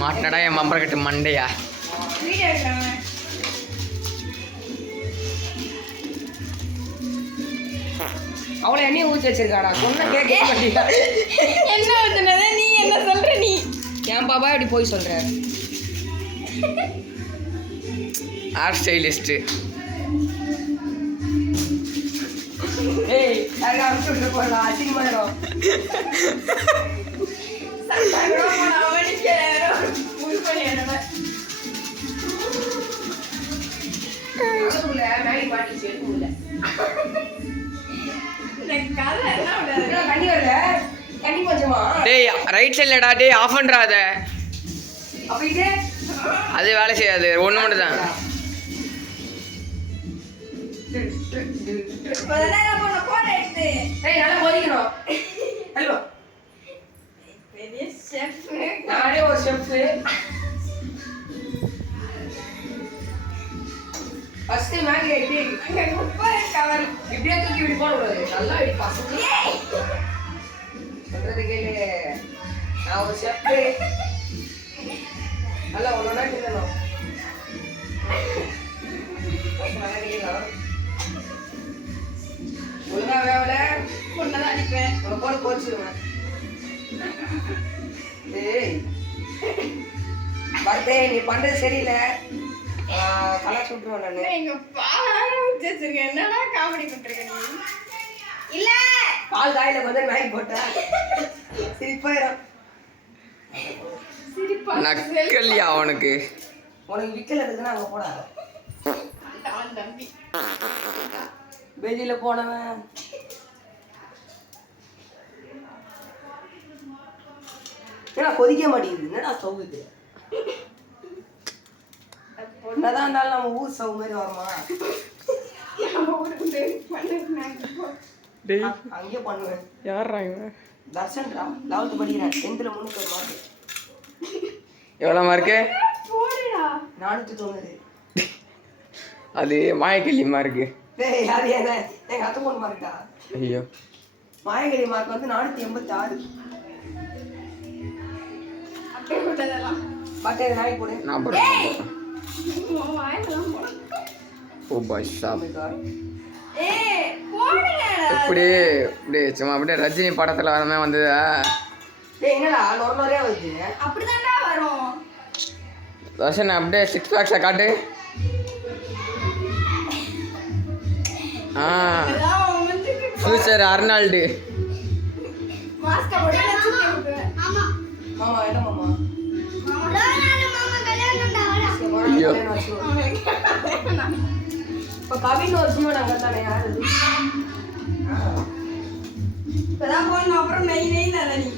மாட்டினடா என் மம்பரை கட்டு மண்டையா. அவளை எண்ணெய் ஊற்றி வச்சிருக்காடா. சொன்ன கேட்க மாட்டீங்க. என்ன ஊத்துனத நீ என்ன சொல்ற? நீ என் பாப்பா இப்படி போய் சொல்ற. Hair stylist. ஏய் அதுக்கு அனுப்பிச்சு விட்டு போடலாம். அசிங்கமாயிரும். மேடி மாட்டிச்சு எடுக்க முடியல. தண்ணி வரல. தண்ணி கொஞ்சமா. டேய் ரைட் சைட்லடா. டேய் ஆஃப் பண்ணுறாத. அப்ப இது அது வேலை செய்யாது. ஒன்று மட்டும் தான். நல்லா கொதிக்கணும். ஹலோ நானே ஒரு ஷெஃப். ஃபர்ஸ்ட் மேகி இப்படியே கவர் இப்படியே தூக்கி இப்படி போடக்கூடாது. நல்லா இப்படி பசங்க சொல்றது கேளு. நான் ஒரு ஷெஃப். நல்லா ஒன்றா கிண்டணும். ஒழுங்கா வேவல பொண்ணதான் அடிப்பேன். உன்னை போட்டு கோச்சிடுவேன். ஏய் பர்தே நீ பண்றது சரியில்லை. கலர் சுட்டுருவேன் நான். எங்க பாரு வச்சிருக்கேன். என்னடா காமெடி பண்றீங்க நீ? இல்ல பால் காயில வந்து மேகி போட்டேன். சிரிப்பாயிரும். நக்கல்யா அவனுக்கு. உனக்கு விக்கல் இருக்குன்னா அங்கே போடாத. தம்பி வெளியில போனவன் ஏன்னா கொதிக்க மாட்டேங்குது. என்னடா ஸ்டவ் இது? என்னதான் இருந்தாலும் நம்ம ஊர் ஸ்டவ் மாதிரி வருமா? அங்கேயே பண்ணுவேன். யாரா இவன்? தர்ஷன்டா 11th படிக்கிறேன். 10th 300 mark. எவ்வளோ மார்க்கு? 490. அது மாயக்கல்லி மார்க்கு. டேய் அது என்ன எங்க அத்தை பொண்ணு மார்க்டா. ஐயோ மாயக்கல்லி மார்க் வந்து 486. அப்படியே போட்டதெல்லாம் பட் இது நாய் போடு. நான் போடுறேன். வாயெல்லாம் போட. ஓ பாய் சாப். ஏய் போடுங்க. இப்படி இப்படி சும்மா அப்படியே ரஜினி படத்தில் வரமே வந்ததா? டேய் என்னடா நொறையா வருது? அப்படிதான்டா வரும். தர்ஷன் அப்படியே 6 பேக்ஸை காட்டு. Future Arnold. மாஸ்க் போட்டு லட்சத்தை விட்டுவேன். ஆமா மாமா என்ன மாமா? மாமா கல்யாணம்டா வாடா. ஐயோ இப்போ கவின் ஒரு சினிமா நாங்கள் தானே யார் அது? இப்பதான் போன அப்புறம் நெய் நெய் தானே நீ.